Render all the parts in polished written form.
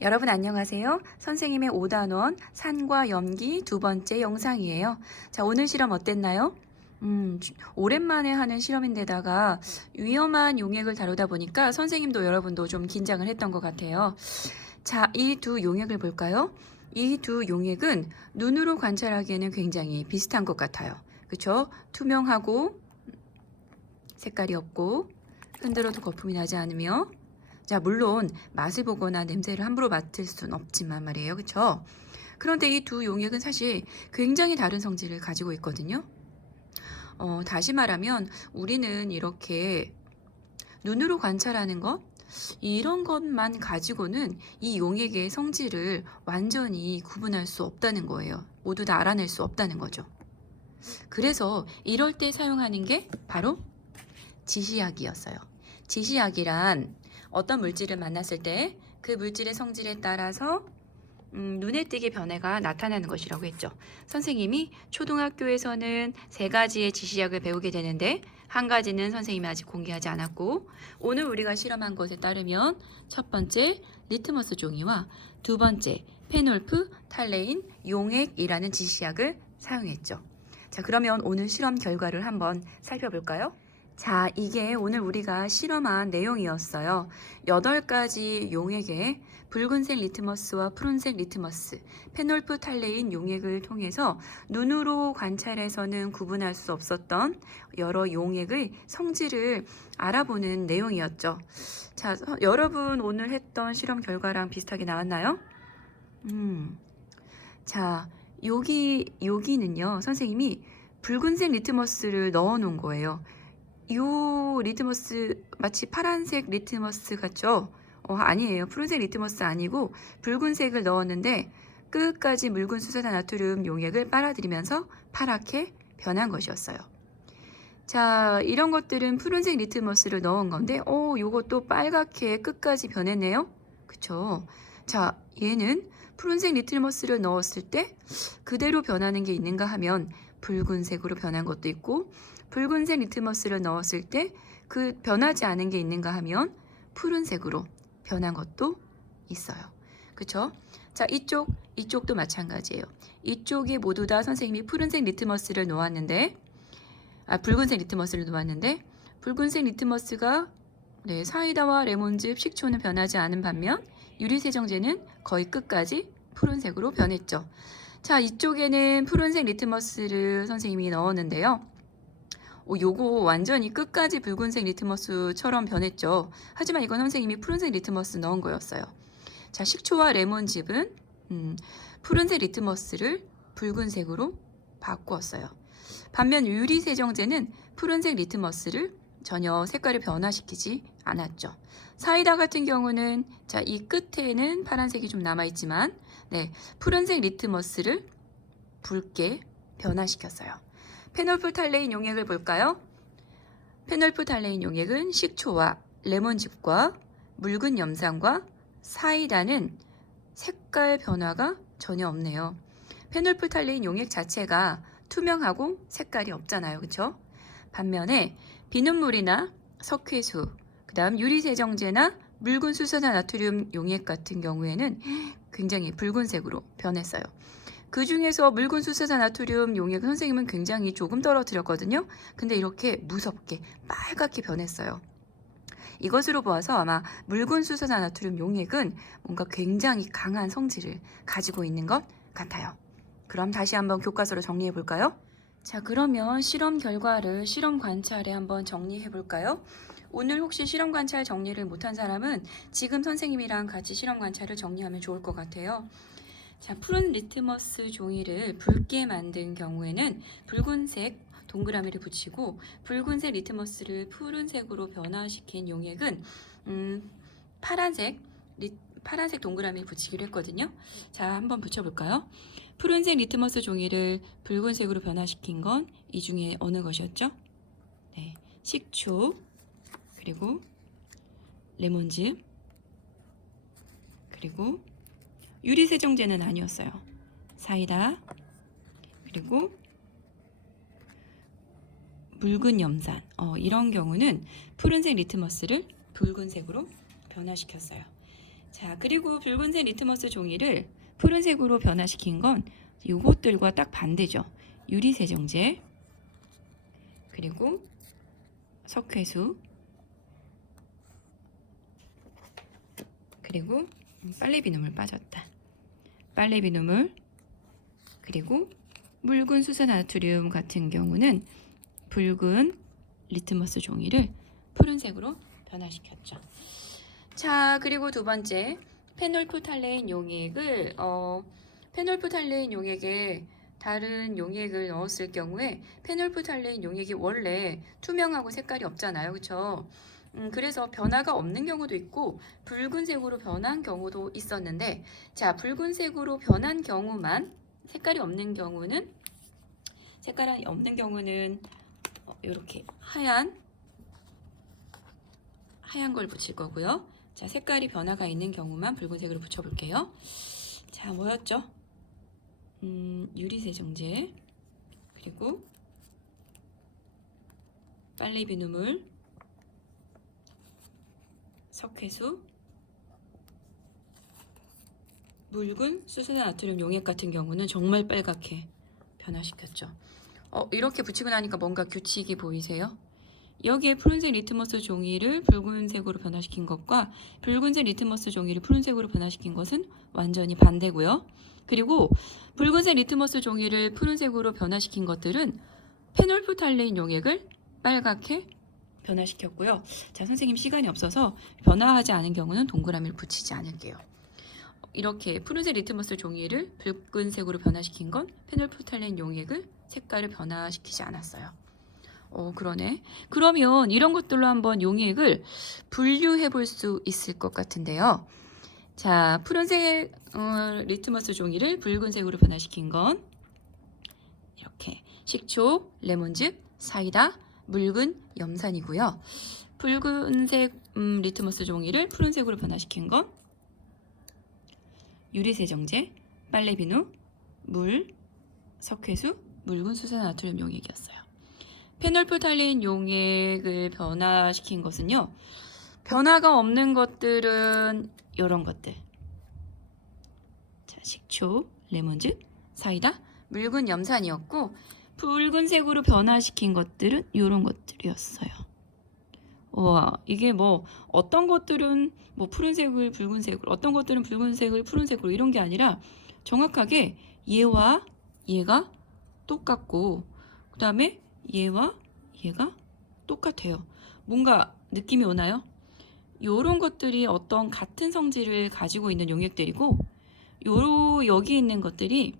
여러분 안녕하세요. 선생님의 5단원 산과 염기 두 번째 영상이에요. 자, 오늘 실험 어땠나요? 오랜만에 하는 실험인데다가 위험한 용액을 다루다 보니까 선생님도 여러분도 좀 긴장을 했던 것 같아요. 자, 이 두 용액을 볼까요? 이 두 용액은 눈으로 관찰하기에는 굉장히 비슷한 것 같아요. 그쵸? 투명하고 색깔이 없고 흔들어도 거품이 나지 않으며, 자, 물론 맛을 보거나 냄새를 함부로 맡을 순 없지만 말이에요. 그쵸? 그런데 이 두 용액은 사실 굉장히 다른 성질을 가지고 있거든요. 다시 말하면 우리는 이렇게 눈으로 관찰하는 것, 이런 것만 가지고는 이 용액의 성질을 완전히 구분할 수 없다는 거예요. 모두 다 알아낼 수 없다는 거죠. 그래서 이럴 때 사용하는 게 바로 지시약이었어요. 지시약이란 어떤 물질을 만났을 때 그 물질의 성질에 따라서 눈에 띄게 변화가 나타나는 것이라고 했죠. 선생님이 초등학교에서는 3가지의 지시약을 배우게 되는데 한 가지는 선생님이 아직 공개하지 않았고, 오늘 우리가 실험한 것에 따르면 첫 번째 리트머스 종이와 두 번째 페놀프 탈레인 용액이라는 지시약을 사용했죠. 자, 그러면 오늘 실험 결과를 한번 살펴볼까요? 자, 이게 오늘 우리가 실험한 내용이었어요. 8가지 용액에 붉은색 리트머스와 푸른색 리트머스, 페놀프 탈레인 용액을 통해서 눈으로 관찰해서는 구분할 수 없었던 여러 용액의 성질을 알아보는 내용이었죠. 자, 여러분 오늘 했던 실험 결과랑 비슷하게 나왔나요? 자, 여기는요, 선생님이 붉은색 리트머스를 넣어 놓은 거예요. 이 리트머스 마치 파란색 리트머스 같죠? 아니에요. 푸른색 리트머스 아니고 붉은색을 넣었는데 끝까지 묽은 수소산 나트륨 용액을 빨아들이면서 파랗게 변한 것이었어요. 자, 이런 것들은 푸른색 리트머스를 넣은 건데 요것도 빨갛게 끝까지 변했네요. 그쵸? 자, 얘는 푸른색 리트머스를 넣었을 때 그대로 변하는 게 있는가 하면 붉은색으로 변한 것도 있고, 붉은색 리트머스를 넣었을 때 그 변하지 않은 게 있는가 하면 푸른색으로 변한 것도 있어요. 그쵸? 자, 이쪽도 마찬가지예요. 이쪽이 모두 다 선생님이 푸른색 리트머스를 놓았는데, 붉은색 리트머스를 놓았는데, 붉은색 리트머스가 사이다와 레몬즙, 식초는 변하지 않은 반면 유리세정제는 거의 끝까지 푸른색으로 변했죠. 자, 이쪽에는 푸른색 리트머스를 선생님이 넣었는데요. 요거 완전히 끝까지 붉은색 리트머스처럼 변했죠. 하지만 이건 선생님이 푸른색 리트머스 넣은 거였어요. 자, 식초와 레몬즙은 푸른색 리트머스를 붉은색으로 바꾸었어요. 반면 유리세정제는 푸른색 리트머스를 전혀 색깔을 변화시키지 않았죠. 사이다 같은 경우는, 자, 이 끝에는 파란색이 좀 남아있지만, 푸른색 리트머스를 붉게 변화시켰어요. 페놀프 탈레인 용액을 볼까요? 페놀프 탈레인 용액은 식초와 레몬즙과 묽은 염산과 사이다는 색깔 변화가 전혀 없네요. 페놀프 탈레인 용액 자체가 투명하고 색깔이 없잖아요. 그쵸? 반면에 비눗물이나 석회수, 그 다음 유리세정제나 묽은 수소산 나트륨 용액 같은 경우에는 굉장히 붉은색으로 변했어요. 그 중에서 묽은 수소산 나트륨 용액 선생님은 굉장히 조금 떨어뜨렸거든요. 근데 이렇게 무섭게 빨갛게 변했어요. 이것으로 보아서 아마 묽은 수소산 나트륨 용액은 뭔가 굉장히 강한 성질을 가지고 있는 것 같아요. 그럼 다시 한번 교과서로 정리해 볼까요? 자, 그러면 실험 결과를 실험 관찰에 한번 정리해 볼까요? 오늘 혹시 실험 관찰 정리를 못한 사람은 지금 선생님이랑 같이 실험 관찰을 정리하면 좋을 것 같아요. 자, 푸른 리트머스 종이를 붉게 만든 경우에는 붉은색 동그라미를 붙이고, 붉은색 리트머스를 푸른색으로 변화시킨 용액은 파란색 동그라미 붙이기로 했거든요. 자, 한번 붙여볼까요? 푸른색 리트머스 종이를 붉은색으로 변화시킨 건 이 중에 어느 것이었죠? 식초, 그리고 레몬즙, 그리고 유리세정제는 아니었어요. 사이다, 그리고 묽은 염산. 이런 경우는 푸른색 리트머스를 붉은색으로 변화시켰어요. 자, 그리고 붉은색 리트머스 종이를 푸른색으로 변화시킨 건 이것들과 딱 반대죠. 유리세정제, 그리고 석회수, 그리고 빨래 비눗물 빠졌다. 빨래 비눗물, 그리고 묽은 수소 나트륨 같은 경우는 붉은 리트머스 종이를 푸른색으로 변화시켰죠. 자, 그리고 두 번째, 페놀프탈레인 용액을 페놀프탈레인 용액에 다른 용액을 넣었을 경우에 페놀프탈레인 용액이 원래 투명하고 색깔이 없잖아요. 그렇죠? 그래서 변화가 없는 경우도 있고 붉은색으로 변한 경우도 있었는데, 자, 붉은색으로 변한 경우만, 색깔이 없는 경우는 이렇게 하얀 걸 붙일 거고요. 자, 색깔이 변화가 있는 경우만 붉은색으로 붙여볼게요. 자, 뭐였죠? 유리세정제, 그리고 빨래 비눗물, 석회수, 묽은 수소 나트륨 용액 같은 경우는 정말 빨갛게 변화시켰죠. 이렇게 붙이고 나니까 뭔가 규칙이 보이세요? 여기에 푸른색 리트머스 종이를 붉은색으로 변화시킨 것과 붉은색 리트머스 종이를 푸른색으로 변화시킨 것은 완전히 반대고요. 그리고 붉은색 리트머스 종이를 푸른색으로 변화시킨 것들은 페놀프탈레인 용액을 빨갛게 변화시켰고요. 자, 선생님 시간이 없어서 변화하지 않은 경우는 동그라미를 붙이지 않을게요. 이렇게 푸른색 리트머스 종이를 붉은색으로 변화시킨 건 페놀프탈레인 용액을 색깔을 변화시키지 않았어요. 그러네. 그러면 이런 것들로 한번 용액을 분류해 볼 수 있을 것 같은데요. 자, 푸른색 리트머스 종이를 붉은색으로 변화시킨 건 이렇게 식초, 레몬즙, 사이다, 묽은 염산이고요. 붉은색 리트머스 종이를 푸른색으로 변화시킨 건 유리세정제, 빨래 비누, 물, 석회수, 묽은 수소 나트륨 용액이었어요. 페놀프탈레인 용액을 변화시킨 것은요, 변화가 없는 것들은 이런 것들. 자, 식초, 레몬즙, 사이다, 묽은 염산이었고, 붉은색으로 변화시킨 것들은 이런 것들이었어요. 와, 이게 뭐 어떤 것들은 뭐 푸른색을 붉은색으로, 어떤 것들은 붉은색을 푸른색으로, 이런 게 아니라 정확하게 얘와 얘가 똑같고, 그 다음에 얘와 얘가 똑같아요. 뭔가 느낌이 오나요? 요런 것들이 어떤 같은 성질을 가지고 있는 용액들이고, 여기 있는 것들이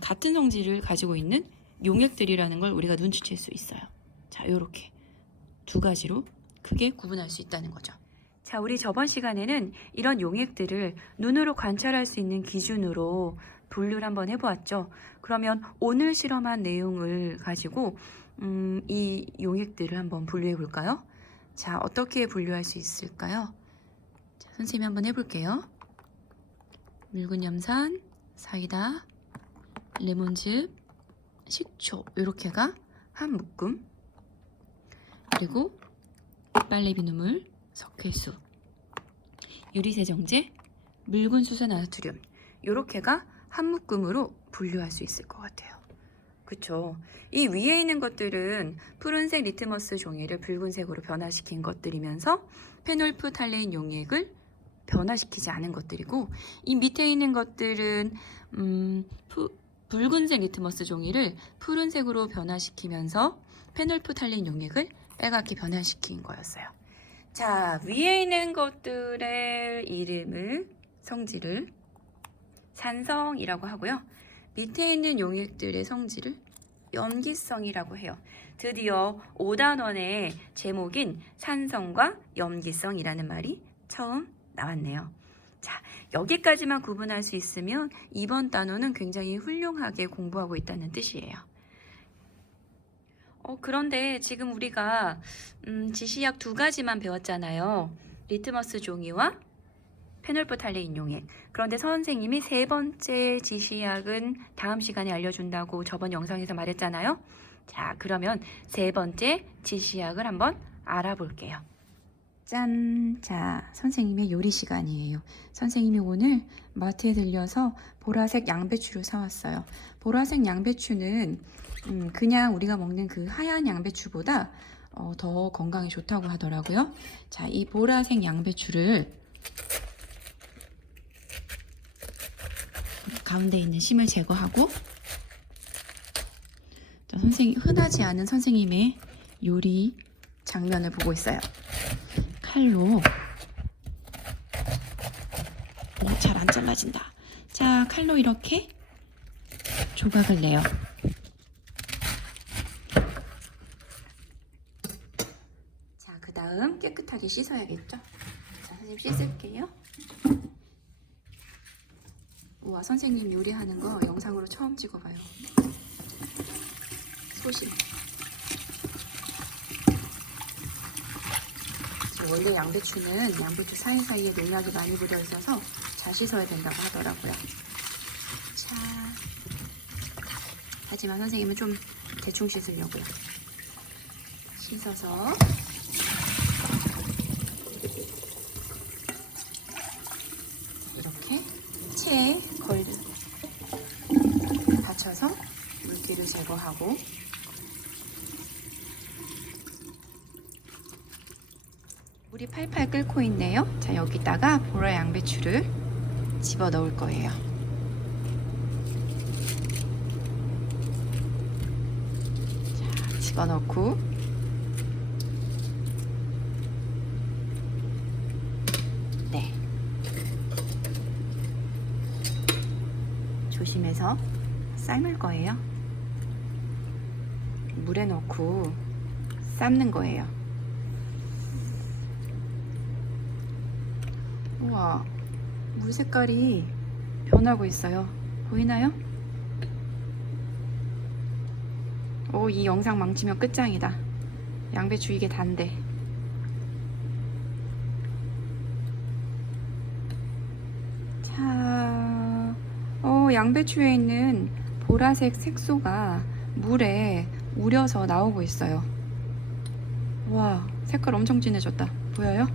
같은 성질을 가지고 있는 용액들이라는 걸 우리가 눈치챌 수 있어요. 자, 요렇게 두 가지로 크게 구분할 수 있다는 거죠. 자, 우리 저번 시간에는 이런 용액들을 눈으로 관찰할 수 있는 기준으로 분류를 한번 해보았죠. 그러면 오늘 실험한 내용을 가지고 이 용액들을 한번 분류해 볼까요? 자, 어떻게 분류할 수 있을까요? 자, 선생님이 한번 해볼게요. 묽은 염산, 사이다, 레몬즙, 식초, 이렇게가 한 묶음, 그리고 빨래 비눗물, 석회수, 유리세정제, 묽은 수소 나트륨, 이렇게가 한 묶음으로 분류할 수 있을 것 같아요. 그쵸? 이 위에 있는 것들은 푸른색 리트머스 종이를 붉은색으로 변화시킨 것들이면서 페놀프탈레인 용액을 변화시키지 않은 것들이고, 이 밑에 있는 것들은 붉은색 리트머스 종이를 푸른색으로 변화시키면서 페놀프탈레인 용액을 빨갛게 변화시킨 거였어요. 자, 위에 있는 것들의 성질을 산성이라고 하고요. 밑에 있는 용액들의 성질을 염기성이라고 해요. 드디어 5단원의 제목인 산성과 염기성이라는 말이 처음 나왔네요. 자, 여기까지만 구분할 수 있으면 이번 단원은 굉장히 훌륭하게 공부하고 있다는 뜻이에요. 그런데 지금 우리가 지시약 두 가지만 배웠잖아요. 리트머스 종이와 페놀프탈레인 용액. 그런데 선생님이 세 번째 지시약은 다음 시간에 알려준다고 저번 영상에서 말했잖아요. 자, 그러면 세 번째 지시약을 한번 알아볼게요. 짠! 자, 선생님의 요리 시간이에요. 선생님이 오늘 마트에 들려서 보라색 양배추를 사왔어요. 보라색 양배추는 그냥 우리가 먹는 그 하얀 양배추보다 더 건강에 좋다고 하더라고요. 자, 이 보라색 양배추를 가운데 있는 심을 제거하고, 자, 흔하지 않은 선생님의 요리 장면을 보고 있어요. 칼로 잘 안 잘라진다. 자, 칼로 이렇게 조각을 내요. 자, 그 다음 깨끗하게 씻어야겠죠? 자, 선생님 씻을게요. 우와, 선생님 요리하는 거 영상으로 처음 찍어봐요. 소심. 원래 양배추는 양배추 사이사이에 농약이 많이 묻어 있어서 잘 씻어야 된다고 하더라고요. 자, 하지만 선생님은 좀 대충 씻으려고요. 씻어서 이렇게 체에 받쳐서 물기를 제거하고, 물이 팔팔 끓고 있네요. 자, 여기다가 보라 양배추를 집어 넣을 거예요. 자, 집어 넣고 네. 조심해서 삶을 거예요. 물에 넣고 삶는 거예요. 우와, 물 색깔이 변하고 있어요. 보이나요? 오, 이 영상 망치면 끝장이다. 양배추 이게 단데. 자, 양배추에 있는 보라색 색소가 물에 우려서 나오고 있어요. 와, 색깔 엄청 진해졌다. 보여요?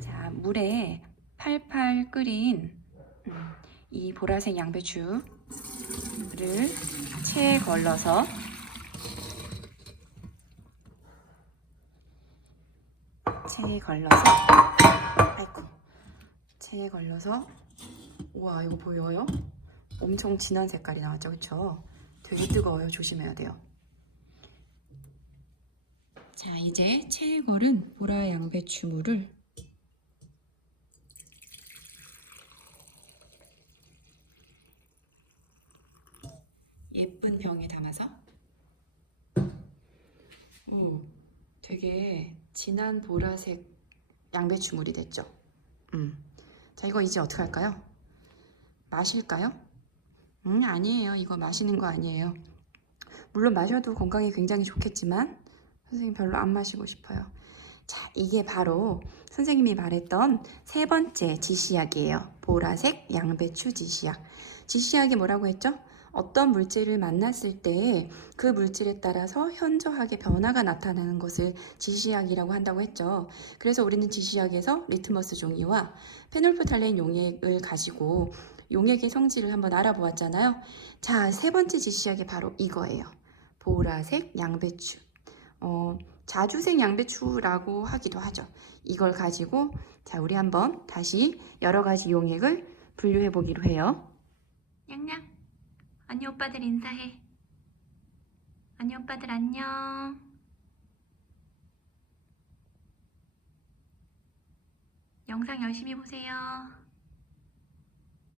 자, 물에 팔팔 끓인 이 보라색 양배추를 체에 걸러서 체에 걸러서 우와, 이거 보여요? 엄청 진한 색깔이 나왔죠, 그쵸? 되게 뜨거워요. 조심해야 돼요. 자, 이제 체에 걸은 보라 양배추 물을 예쁜 병에 담아서, 오, 되게 진한 보라색 양배추 물이 됐죠? 자, 이거 이제 어떻게 할까요? 마실까요? 아니에요. 이거 마시는 거 아니에요. 물론 마셔도 건강에 굉장히 좋겠지만 선생님 별로 안 마시고 싶어요. 자, 이게 바로 선생님이 말했던 세 번째 지시약이에요. 보라색 양배추 지시약. 지시약이 뭐라고 했죠? 어떤 물질을 만났을 때 그 물질에 따라서 현저하게 변화가 나타나는 것을 지시약이라고 한다고 했죠. 그래서 우리는 지시약에서 리트머스 종이와 페놀프탈레인 용액을 가지고 용액의 성질을 한번 알아보았잖아요. 자, 세 번째 지시약이 바로 이거예요. 보라색 양배추. 자주색 양배추라고 하기도 하죠. 이걸 가지고 자, 우리 한번 다시 여러 가지 용액을 분류해 보기로 해요. 냥냥, 언니 오빠들 인사해. 언니 오빠들 안녕. 영상 열심히 보세요.